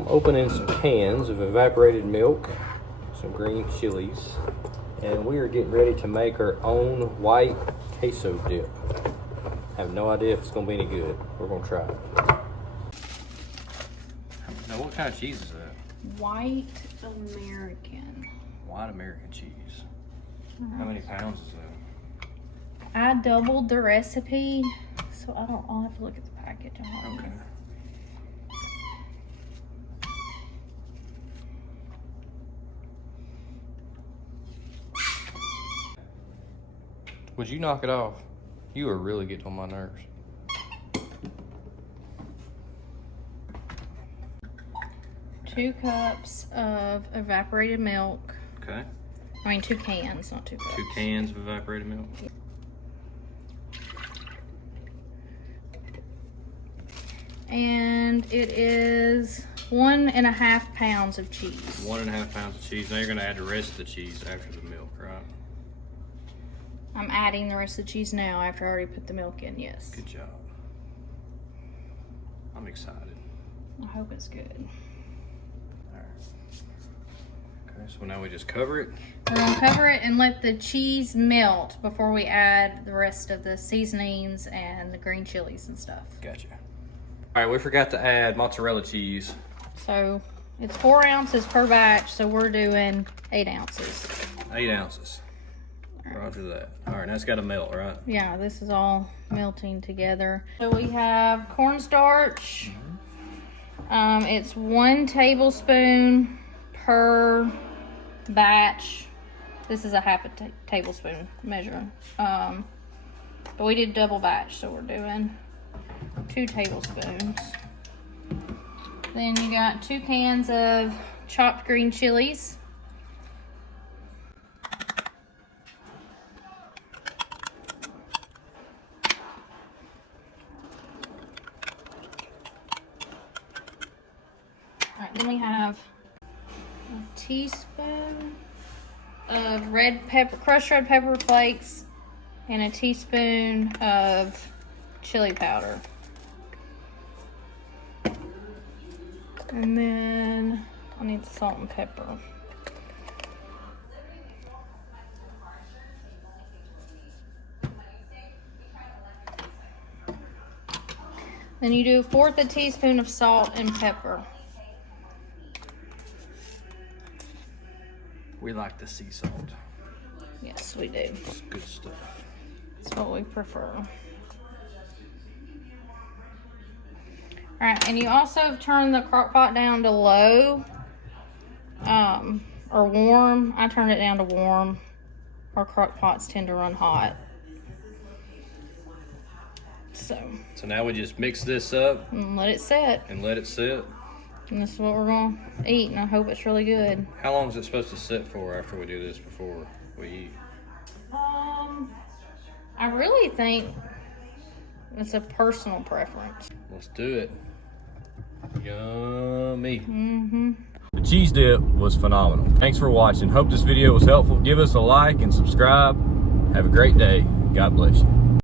I'm opening some cans of evaporated milk, some green chilies, and we are getting ready to make our own white queso dip. I have no idea if it's gonna be any good. We're gonna try it. Now, what kind of cheese is that? White American. White American cheese. How many pounds is that? I doubled the recipe, so I'll have to look at the package. Okay. Would you knock it off? You are really getting on my nerves. 2 cups of evaporated milk. Okay. I mean 2 cans, not 2 cups. 2 cans of evaporated milk. And it is 1.5 pounds of cheese. 1.5 pounds of cheese. Now you're gonna add the rest of the cheese after the milk, right? I'm adding the rest of the cheese now after I already put the milk in, yes. Good job. I'm excited. I hope it's good. Alright. Okay, so now we just cover it. We're gonna cover it and let the cheese melt before we add the rest of the seasonings and the green chilies and stuff. Gotcha. Alright, we forgot to add mozzarella cheese. So it's 4 ounces per batch, so we're doing 8 ounces. 8 ounces. Roger that. Alright, now it's gotta melt, right? Yeah, this is all melting together. So we have cornstarch. It's 1 tablespoon per batch. This is a half a tablespoon measure. But we did double batch, so we're doing 2 tablespoons. Then you got 2 cans of chopped green chilies. All right, then we have a teaspoon of red pepper, crushed red pepper flakes, and a teaspoon of chili powder. And then I need the salt and pepper. Then you do 1/4 a teaspoon of salt and pepper. We like the sea salt. Yes, we do. It's good stuff. That's what we prefer. All right, and you also turn the crock pot down to low, or warm. I turn it down to warm. Our crock pots tend to run hot. So now we just mix this up and let it set. and let it sit. And this is what we're gonna eat, and I hope it's really good. How long is it supposed to sit for after we do this before we eat? I really think it's a personal preference. Let's do it. Yummy. Mm-hmm. The cheese dip was phenomenal. Thanks for watching. Hope this video was helpful. Give us a like and subscribe. Have a great day. God bless you.